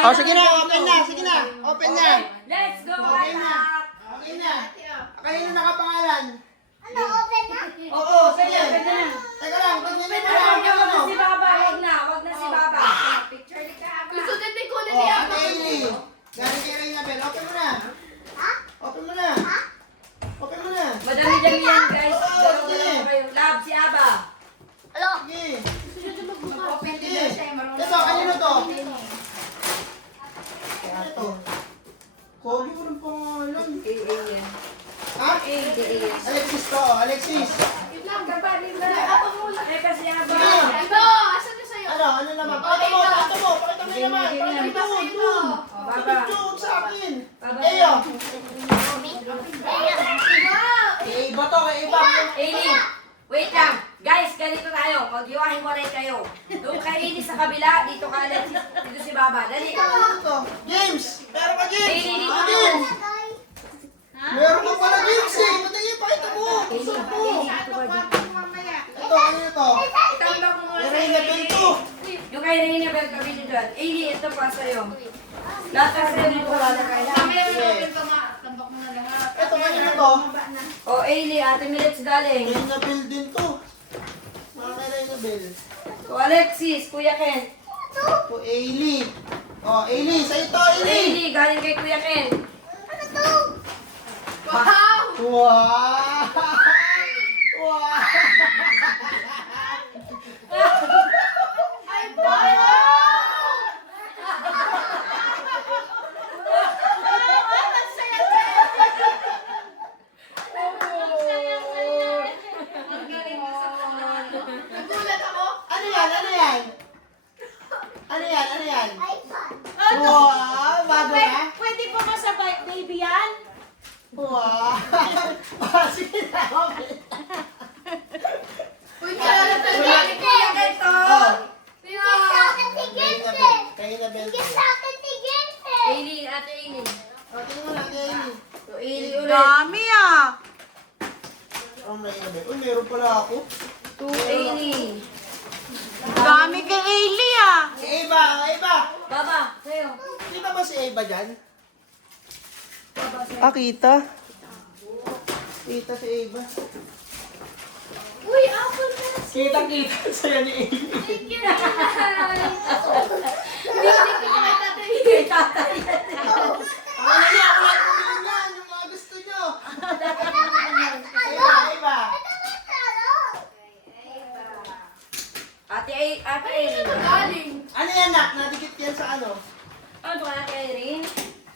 Oh, sige na, open na, sige na. Open na. Let's go, Okay na. Batak. Okay na. Kayo na nakapangalan. Ano, open na? Oo, sige. Teka lang, pag nila na lang Wag ano. na si Baba, wag na si Baba. Picture ni Kaka. Gusto din ni Kunin Oh, niya. Ate Ailey. Galing kay Reyna Bell. Open mo na. Ha? Open mo na. Open mo na. Madami-dami yan, guys. Oo, Dalawa sige. lang kayo. Love, si Aba. Alo. Sige. Open din Sige. daw siya. Marunong Ito, kanino to? Kanino? Ano to? Kobe ko ng pangalan. AA yan. Ha? AA. Alexis to. Alexis. Yun lang, gabanin na. Eh, kasi Aba. Ito, asan na sa'yo? Ano naman? Pakita mo, pakita mo. Pakita mo naman. Pakita mo, doon. Oh, Baba. Doon sa akin. Baba. Eyo. Wow. Kay Iba to, kay Iba. Aileen, wait lang. Guys, ganito tayo. Mag-iwahin ko rin kayo. Doon kay Aileen sa kabila, dito ka Alexis. Dito si Baba. Dali. Ano to? James. Meron ka, James. Ailey, Ah, dito. James. Meron ka pala, James eh. Patayin, pakita mo. Gusto mo. Ito, ano to? Itambak mo muna Kay sa Reyna Bell to. Yung kay Reyna Bell, kabili dyan. Aileen, ito pa sa'yo. Lahat ka sa'yo dito wala kayo. Ito, kanino to? O, Aileen, ate Milets galing. Reyna Bell din to. Mga kay Reyna Bell. O, Alexis, Kuya Ken. Ito, Ailey. Oh, Ailey, sa ito, Ailey. Aileen, galing kay Kuya Ken. Wow! Wow! Nagulat ako. Ano yan? Ano yan? Ano yan? Ano yan? iPhone. Wow! Bago na? Pwede pa ba sa baby yan? Wow! Sige na, okay. Uy, kilala talaga Kuya ni Ken to. Oh, Bigyan sa akin si Reyna Gente. Bell. Reyna Bell. Bigyan sa akin si Gente. Aileen, ate Aileen. Oh, tingnan mo lang, Ailey. So, Aileen ulit. Dami ah. Oh, Reyna Bell. Uy, meron pala ako. To Aileen. Dami kay Ailey ah. Si Eva, Eva. Baba, sa'yo. Kita ba si Eva dyan? Baba, sa'yo. Ah, kita. Kita si Eva. Uy, apple na. Kita sa'yo ni Amy. Thank you, Hindi ko kay tatay. Kay tatay. Ano niya? Ako lang bumili niyan. Yung mga gusto niyo. Eva, Eva. Ate Aileen. Galing. Ano yan, nak? Nadikit yan sa ano? Ano to kaya kay Aileen?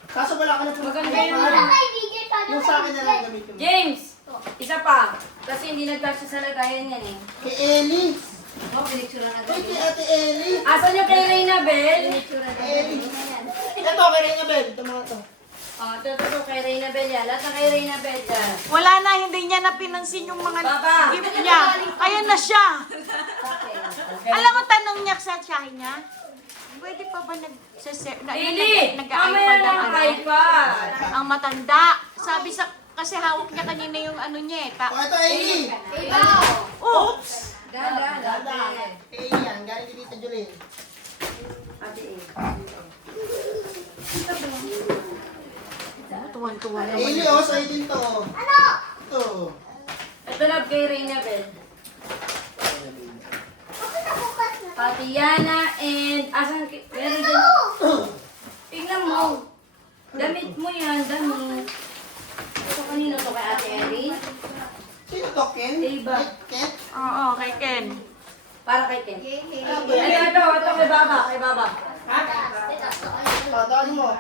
Kaso wala ka na pumunta. Maganda yun. Kaibigan pa Yung sa akin na lang gamitin mo. James! Isa pa. Kasi hindi nagkasya sa lagayan yan eh. Kay Ellie. Oh, pinicture na Uy, kay Ate Ellie. Asan yung kay Reyna Bell? Ellie. Ito, kay Reyna Bell. Ito mga to. Oh, ito kay Reyna Bell yan. Lahat na kay Reyna Bell yan. Wala na, hindi niya na pinansin yung mga Baba. gift niya. Ayan na siya. Okay. Alam mo, tanong niya sa tiyahin niya, pwede pa ba Aileen! Mamaya nag-iPad lang ang ano? iPad. Ang matanda. Sabi sa, kasi hawak niya kanina yung ano niya eh. O, ito, Ellie. Ikaw. Oh! Ganda, Ganda. Kay Ellie yan. Galing kay Tita Jolene. Ate A. Tuwan-tuwa naman. Ellie, oh, sa'yo din to. Ano? Ito. Ito love kay Reyna Bell. Bakit nabukas na? Ate Yana and asan meron din. Tingnan mo. Damit mo yan, damit. Ito kanino to kay Ate Erin? Sino to, Ken? Eva. Ken? Oo, kay Ken. Para kay Ken. Ano Ito, ba? ito kay Baba, kay Baba. Tawagin mo.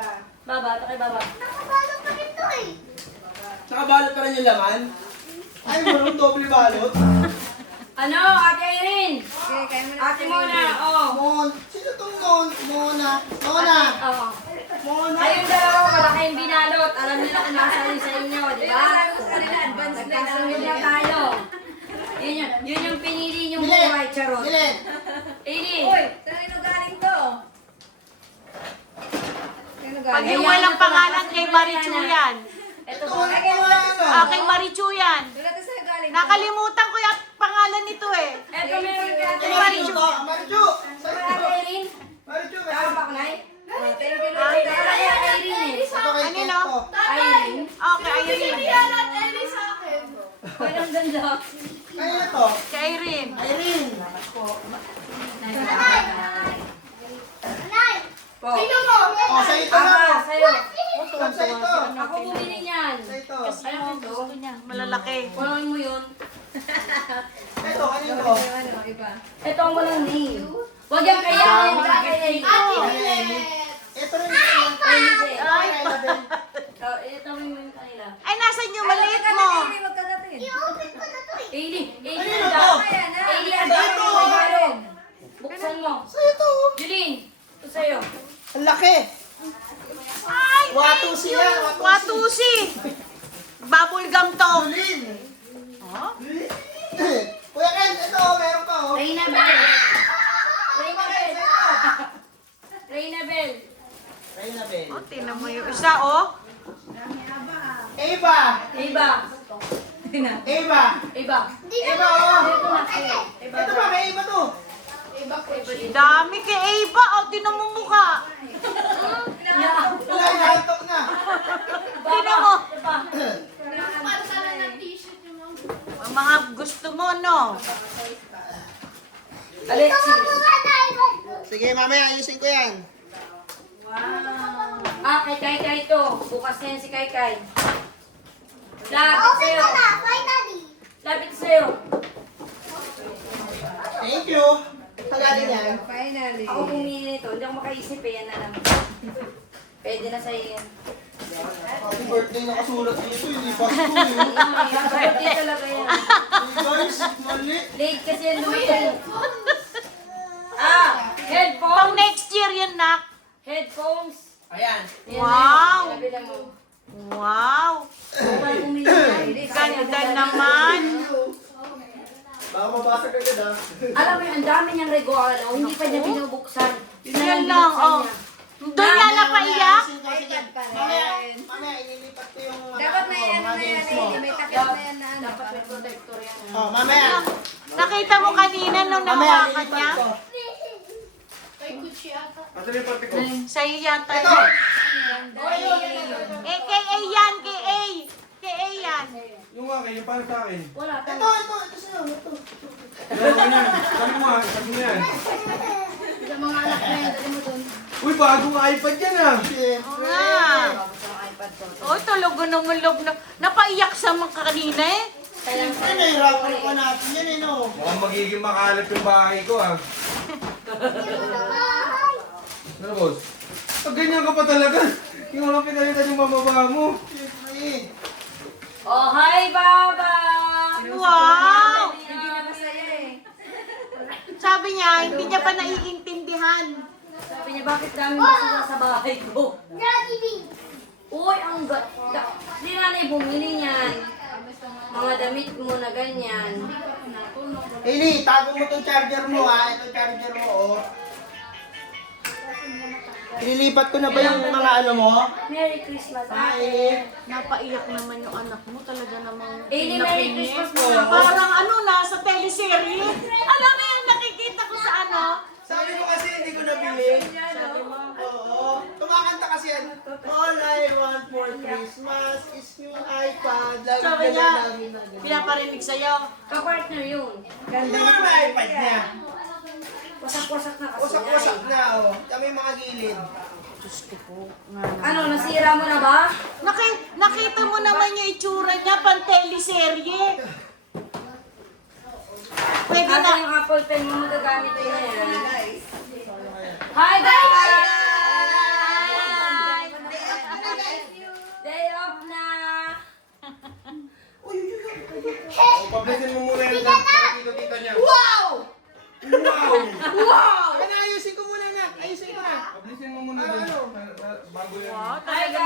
Baba, ito kay Baba. Nakabalot pa rin to eh. Nakabalot pa rin yung laman? Ay, marunong doble balot. Ano, Ate Erin? Ate Mona, oh. Mon. Sino tong Mon? Mona. Mona. Oh. Mona. Kayong dalawa, wala kayong binalot. Alam nila kung nasa yun sa inyo, di ba? Nagkasunod na tayo. Yun yung pinili niyong Bilet. buhay, charot. Bilet. Ini. Kanino galing to? Pag Ayan, yung walang ito, pangalan kay nakasunod Marichu na. yan. Ito Ito, ba? wala pangalan. Ah, kay Marichu yan. Nakalimutan ko yung pangalan nito eh. Ito meron kay Ate Kay Erin. Marichu to. Marichu. Ito kay Ate Erin. Marichu. Tama ba, Nay? Thank you, Po. Oh, sa ito Aba, na. sa'yo. Sa ito. Ako bumili niyan. Sa ito. Alam mo ito? Gusto niya, malalaki. Kunin mo yun. Ito, kanino? Ito ang walang name. Huwag yung kaya. Ito rin. Ay, ito mo yung kanila. Ay, nasan yung maliit mo? I-open ko na to eh. Ailey, Kanino to? Ailey, ang Sa dami ito. mo ibalog. Buksan mo. Sa ito. Julene, ito sa'yo. Ang laki. Ay, Watusi yan. Watusi. Bubble gum to. Tulin. Oh? Kuya Ken, ito, meron ka oh. Reyna Bell. Reyna Bell. Reyna Bell. Reyna Bell. Oh, tingnan mo yung isa, oh. Eva. Iba. Eva. Iba. Eva, oh. Ito na. Iba. Ito ba, kay Eva to? Dami kay Ava. Oh, tingnan mo mukha. Wala, nahantok na. Tingnan mo. Iba. Ang mga gusto mo, no? Alexis. Sige, mamaya ayusin ko yan. Kay Kai ito. Bukas na yan si Kai. Lapit Open sa'yo. ko na, finally. Lapit sa'yo. Thank you. Tagalin yan. Ako bumili nito. Hindi ako makaisip eh. Yan na naman. Pwede na sa'yo yan. Happy birthday nakasulat dito, hindi Pasko eh. Birthday talaga yan. Hey guys, mali. Late kasi yan dumating. Pang Headphones. next year yan, nak. Headphones. Ayan. Yan Wow. na yun. Pinabilang mo. Wow. Kung paano bumili yan. Ganda naman. Baka mabasag agad ah. Alam mo yun, ang dami niyang regalo. Hindi pa niya binubuksan. Yun na Yan lang lang, binuksan oh. niya. Doon nga napaiyak. Mamaya inilipat ko yung mga Dapat may ano na yan, mo. may takip na yan na ano. Dapat may protector yan. Oh, mamaya. Nakita mo kanina nung Mamaya nahawakan niya? inilipat ko. Sa'yo yata. Ito. Eh, kay A yan, kay A. Kay A yan. Yung akin, yung para sa akin. Wala. Ito sa'yo. Ito. Meron ka niyan. Sabi mo nga, sabi mo yan. Sa mga anak na yan, dali mo dun. Uy, bagong iPad yan ah. Oo Siyempre. nga. Oh, tulog na mulog na. Napaiyak sa mga kanina eh. Siyempre, nahirapan ko natin yan eh, no? Mukhang magiging makalat yung bahay ko ah. Ano, boss? Pag ganyan ka pa talaga, yung walang pinalitan yung mababa mo. Siyempre. Oh, hi, Baba! Wow! Hindi na masaya eh. Sabi niya, hindi niya pa naiintindihan. Sabi niya, bakit dami basura sa bahay ko? Daddy B. Uy, ang Di nanay bumili niyan. Mga damit mo na ganyan. Hailey, tago mo tong charger mo ha. Ito charger mo, oh. Ililipat ko na ba yung mga ano mo? Merry Christmas, ate. Ay. Napaiyak naman yung anak mo. Talaga namang Hailey, Merry Christmas mo Oh, na. parang ano, nasa teleserye. Alam mo yung nakikita ko sa ano? Sabi mo kasi hindi ko nabili. Sabi mo, Oo. Kumakanta kasi yan. All I want for Christmas is yung iPad. Lagi sabi ka niya, lang namin na ganun. pinaparinig sa'yo. Ka-partner yun. Hindi mo naman iPad niya. Wasak-wasak na kasi Wasak-wasak yan. na, oh. Kami mga gilid. Gusto ko. Ano, nasira mo na ba? Nakita mo naman yung itsura niya, pang teleserye. Pwede Ate, na. yung Apple Pen mo, magagamit ko na yan. Hi, guys! Day off na! O, pablisin mo muna yung tito-tita niya. Wow! Wow! Wow! Ano, ayusin ko muna na. Ayusin ko na. Pablisin mo muna dun. Bago yan. Wow, Hi, talaga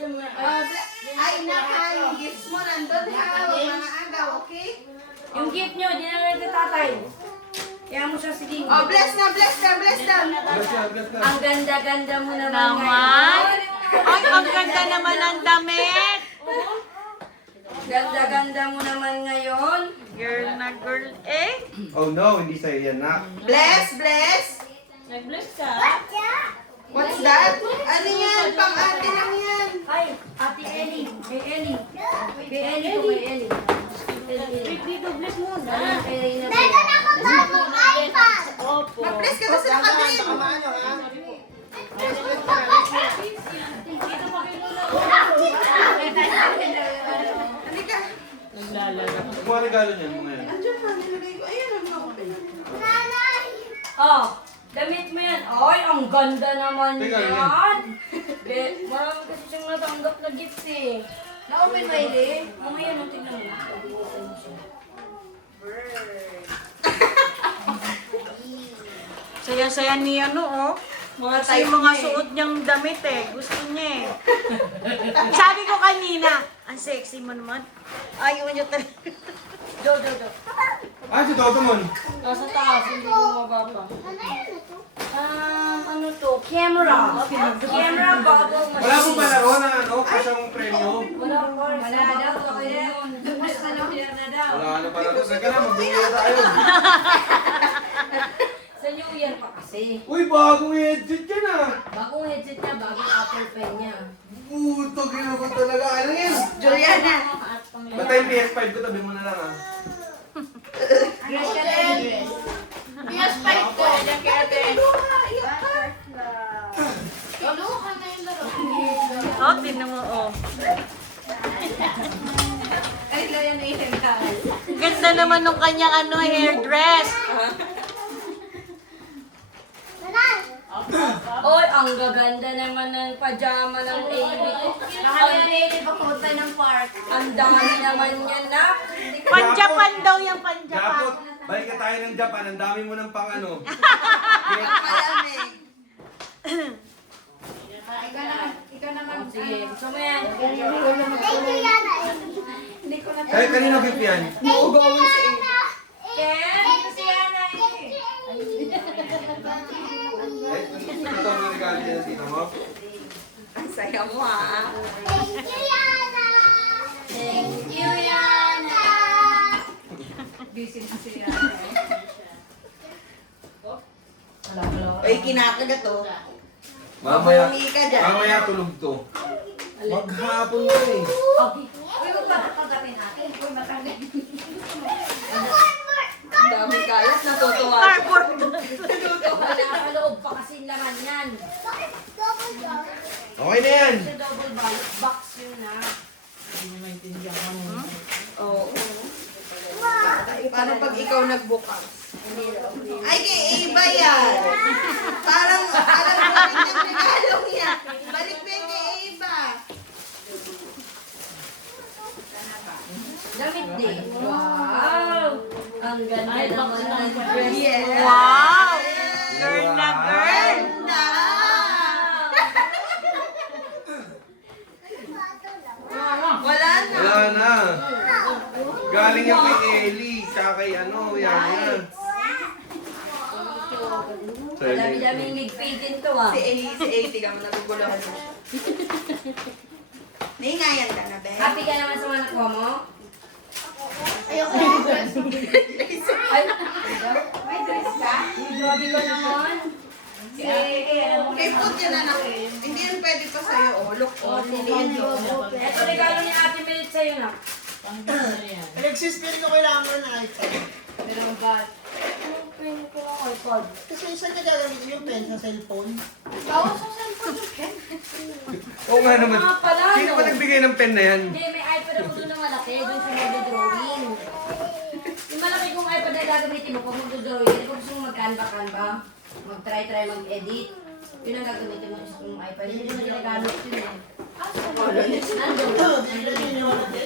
naman. guys! Ay, naka, yung gifts mo nandun ha. Mga agaw, okay? Yung gift nyo, di na natin tatay. Kaya mo siya sige. Oh, bless na, bless na, bless na. Bless na, bless na. Ang ganda-ganda mo naman Naman. ngayon. Ay, ang ganda naman ng damit. Ganda-ganda mo naman ngayon. Girl na girl, eh. Oh no, hindi sa'yo yan, nak. Bless, bless. Nag-bless ka? What's that? Ano yan? Pang ate lang yan. Hi, Ate Ellie. Kay Ellie. Kay Ellie to kay Ellie. Dito, bless mo na. Kay Reyna. Meron ako bagong iPad. Opo. Mag-bless ka na sa Dahan-dahan, nakadrin. baka maano, ha? regalo niyan mga yan? Andiyan na, nilagay ko. Ayan, na-open na. Nanay! Oh, damit mo yan. Ay, ang ganda naman Teka, yan. Marami kasi siyang natanggap na gifts eh. Na-open ba yun? Mamaya nung tignan mo. Open mo siya. Saya-saya niya no, oh. Kasi yung mga suot niyang damit eh. Gusto niya eh. Sabi ko kanina, ang sexy mo naman. Ayaw niyo talaga. Do. Ah, si Toto Mon. Nasa taas, hindi ko mababa. Ano yun ito? Ano to? Camera. Camera bubble machine. Wala pong palaro na ano, kasyang premyo. Wala pa. Wala daw. Basta na daw. Wala na palaro. Saka na, magbigay na tayo. Sa New Year pa kasi. Uy, bagong headset yan ah. Bagong headset niya, bagong Apple Pen niya. Puto, ginawa talaga. Ano yan? Juliana. Batay yung PS5 ko, tabi mo na lang ah. PS5 ko. Diyan kay ate. Oh, tinan mo, oh. Ay, layan na yung kawal. Ganda naman nung kanyang ano, hair dress. Nanay! Oy, ang gaganda naman ng pajama ng baby ko. Nakalimutan pa punta ng park. Ang dami naman yan na. Pan-Japan daw yung pan-Japan. Japot, balik ka tayo ng Japan. Ang dami mo ng pang ano. Malamig. Ikaw naman. Sige, gusto mo yan. Thank you, Yana. Kahit kanino gift yan? Thank you, Yana. Ken, gusto yan na Ito ang regalo niya sa tito mo. Ang saya mo ah. Thank you, Yana. Thank you, Yana. Busy na siya. Ay, kinakagat to. Mamaya, Bumili ka dyan. mamaya tulog to. Maghapon na eh. Okay. Uy, huwag ba pagkapin natin? Uy, matanggal. Ang daming kalat, natutuwa. Cardboard. Wala ka loob pa kasi laman yan. Bakit double jar? Okay na yan. Sa double box yun na. Oo. Paano pag ikaw nagbukas? Ay, kay Ava yan. Parang, alam mo rin yung regalong yan. Balik mo yung kay Ava. Damit din. Wow! Ang ganda naman ng dress. Yes. Wow! Girl na girl. Na! Wala na. Wala na. Galing yung kay Ellie. Tsaka kay ano, yan. Dami-daming ligpitin to ah. Si 80 ka mo, naguguluhan mo siya. Naingayan ka na, be. Happy ka naman sa mga nakuha mo? Ayoko. Ay, May dress ka? grabe ka naman. Kay food yan, anak. Hindi yan pwede pa sa'yo. Oh, look, oh. Hindi yan look. Ito regalo ni Ate Melit sa'yo na. Alexis, pero ko kailangan mo ng iPad. Pero ba? Anong pen ko ng iPod? Kasi saan ka gagamitin yung pen sa cellphone? Oo nga naman. Mga pala, Sino no? ba nagbigay ng pen na yan? Hindi, may iPad ako doon na malaki, doon sa mag-drawing. Yung malaki kong iPad na gagamitin mo pag mag-drawing, kung gusto mo mag-canva-canva, mag-try mag-edit, yun ang gagamitin mo sa kong iPad. Hindi mo ginagamit yun eh. Nandun.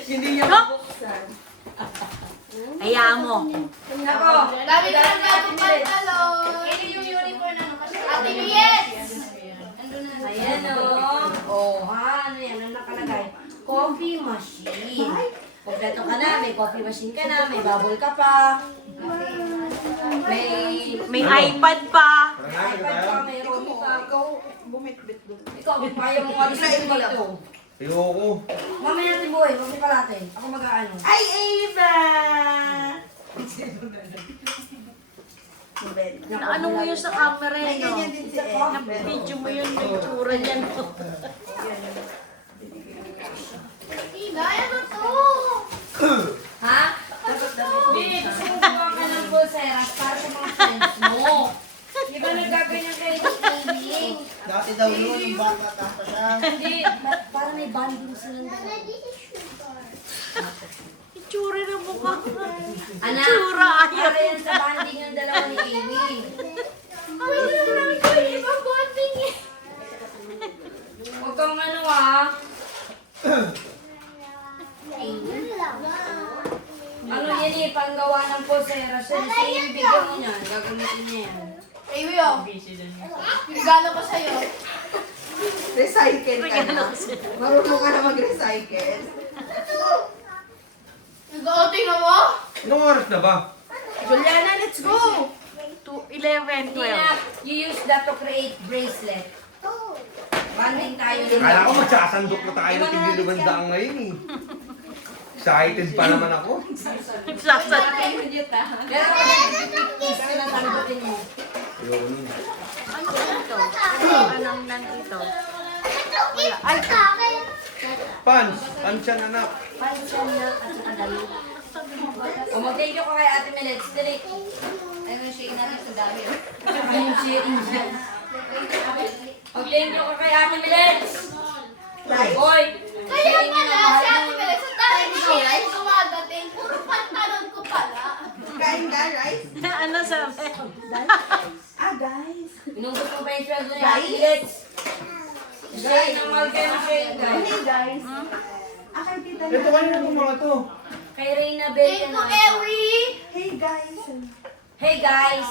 Hindi niya mabuksan. Hayaan mo. Nako. Dami ka ng bagong pantalon. Ini yung uniform na kasi Ate Liet! ayan o. Ano yan, ang nakalagay? Coffee machine. Kompleto ka na, may coffee machine ka na, may bubble ka pa. May iPad pa. Tara na, iPad tayo. pa, may Romy pa. Ikaw, bumit-bit doon. Ikaw, ayaw mo alis dito. Ayoko. Mamaya natin buhay, mamaya pa natin. Ako mag-aano. Ay, Ava! Naano mo yun sa camera May eh, no? ganyan din si Eva. Na-video mo yun yung tsura niyan. Gaya na to! Ha? Hindi, gusto mo gawa ka ng pulseras para sa mga friends mo. Di ba naggaganyan kayo ng evening? Dati daw yun, yung bata pa siya. Hindi, para may bonding silang dalawa. This is sugar. Tsura na mukha. Anak, Tsura, ayaw. para yan sa banding ng dalawa ni Amy. Pwede na namin ko yung ibang bonding eh. Huwag kang ano ah. Ano yan eh, panggawa ng posera. Sa yung bigyan mo niyan, gagamitin niya yan. Amy, oh. Regalo ko sa'yo. Recycle ka na. Marunong ka na mag-recycle. Nag-outing na mo? Anong oras na ba? Juliana, let's go! 11, 12. Tina, you use that to create bracelet. Banding tayo ng Kala ko magsasandok na tayo ng tigilubandaan ngayon eh. Excited pa naman ako. Sasad. Pero gusto na tanggapin mo. Ayoko nun. Ano ito? Anong nandito? Pans! Pans yan anak. Pansan na at saka dalo. O mag-thank you ka kay Ate Melets. Dali. Ayun sharing natin sa dami. Ayun sharing dyan. Mag-thank you ka kay Ate Melets. Boy! Kaya pala, si Ate Meles, ang dami ko siya ay dumadating. Puro pantalon ko pala. Kain ka, rice? Ano sabi? Guys. Inubos mo pa yung sweldo ni Ate Melets. Guys, ang mahal kayo ng sharing guys. Hey, guys. Akay kita na. Ito kanina po mga to. Kay Reyna Bell. Thank you, Ewi. Hey, guys. Hey guys!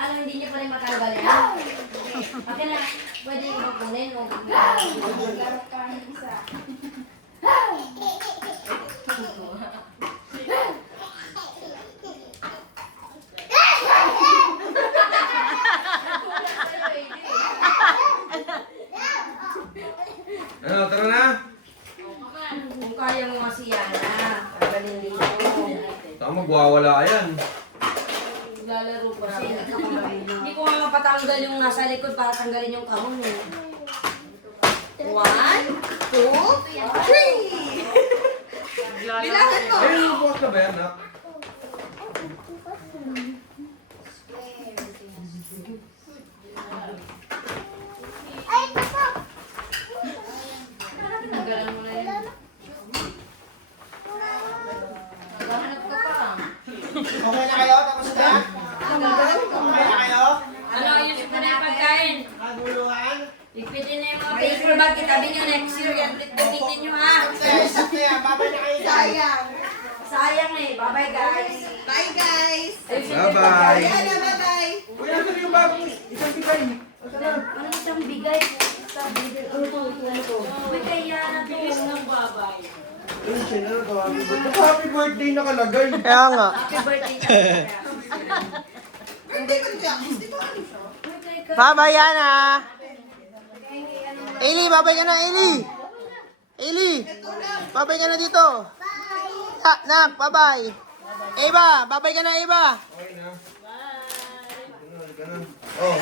Alam, hindi niyo pa rin matanggal yan. Okay na, pwede ko kukunin mo. Ano, tara na. Kung kaya mo kasi yan, tagalin dito. Saka magwawala yan. Lalaro pa siya. Hindi ko nga mapatanggal yung nasa likod para tanggalin yung kahon eh. 1, 2, 3. Bilangan mo. Ayun, bukas na ba yan anak? Tanggalan mo na yan. Naghahanap ka pa. Okay na kayo? Tapos na? Okay na kayo? Ano, ayusin mo na yung pagkain. Maguluhan? Ligpitin na yung mga paper bag. Itabi nyo next year. Yan, ligpitin nyo ha. Stop na yan. Babay na kayo dyan. Sayang. Sayang eh. Bye-bye guys. Bye, guys. Ayusin mo yung Bye-bye. pagkain. Diana, bye-bye. Uy, nasan yung bagong isang bigay? Ano isang bigay? Isang bigay. Ano to? Ano to? Uy, kaya na bilis ng babay. Ayun siya na, happy birthday. Happy birthday nakalagay. Kaya nga. Happy birthday ka. Birthday ko niya. Di ba ano siya? Babay Yana. Ailey, babay ka na, Ailey. Ailey, babay ka na dito. Nak, babay. Eva, babay ka na, Eva. Okay na. Bye. Ganun, ganun. Oh,